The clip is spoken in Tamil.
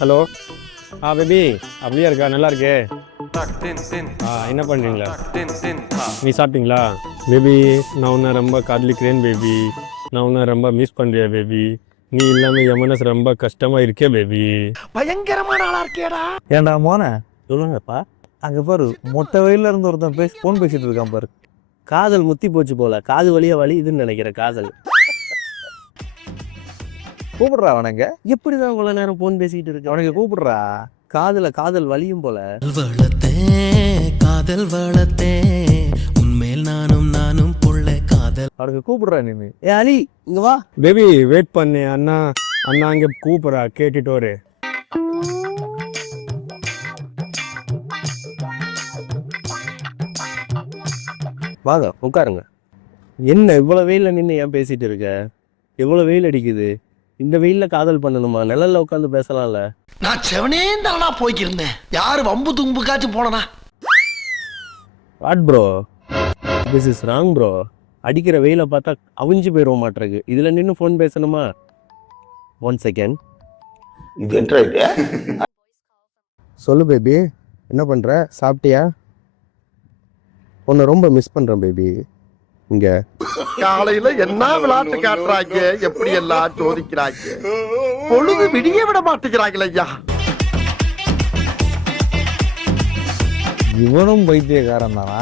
ஹலோ பேபி அப்படியே இருக்கா? நல்லா இருக்கே. என்ன பண்ணுறீங்களா? நீ சாப்பிட்டீங்களா? பேபி நான் உன்னை ரொம்ப காதலிக்கிறேன் பேபி. நான் உன்னை ரொம்ப மிஸ் பண்ணுறியா பேபி? நீ இல்லாமல் என் மனசு ரொம்ப கஷ்டமாக இருக்கே பேபி. பயங்கரமான ஆளா இருக்கேடா. ஏன்டா மோனே சொல்லுங்கப்பா. அங்கே பாரு மொட்டை வெயில இருந்து ஒருத்தன் ஃபோன் பேசிட்டு இருக்கான் பாரு. காதல் முத்தி போச்சு போல, காது வழியா வலி இதுன்னு நினைக்கிறேன். காதல் கூப்பிடுறா அவனங்க. எப்படிதான் இவ்வளவு நேரம் போன் பேசிட்டு இருக்கு? அவனுக்கு கூப்பிடுறா. காதல் வலியும் போல. காதல் வளத்தே உன்மேல் நானும் புள்ள காதல். அவனுக்கு கூப்பிடுறா நீ. அலி இங்க வா. பேபி வெயிட் பண்ணு. அண்ணா அங்கே கூப்பிட்றா, கேட்டுட்டு ஒரு. வாங்க உட்காருங்க. என்ன இவ்வளவு வெயில நின்று ஏன் பேசிட்டு இருக்க? எவ்வளவு வெயில் அடிக்குது. இந்த வெயில்ல காதல் பண்ணணுமா? நிழல்ல உட்காந்து பேசலாம்ல. நான் செவனே தானா போய்க்கிருந்தேன். யாரு வம்பு தும்புக்காச்சும் போனனா? What bro, this is wrong bro. அடிக்கிற வெயில பார்த்தா அவிஞ்சு போயிடுவோம் மாட்டிருக்கு. இதுல நின்று ஃபோன் பேசணுமா? 1 செகண்ட். சொல்லு பேபி, என்ன பண்ற? சாப்பிட்டியா? உன்னை ரொம்ப மிஸ் பண்றேன் பேபி. இங்க காலையில என்ன விளையாட்டு காட்டுறாங்க, எப்படி எல்லாம் சோதிக்கிறாங்க. பொழுது விடிய விட மாட்டேங்கிறாங்களே ஐயா. இவனும் பைத்தியக்காரன் தானா?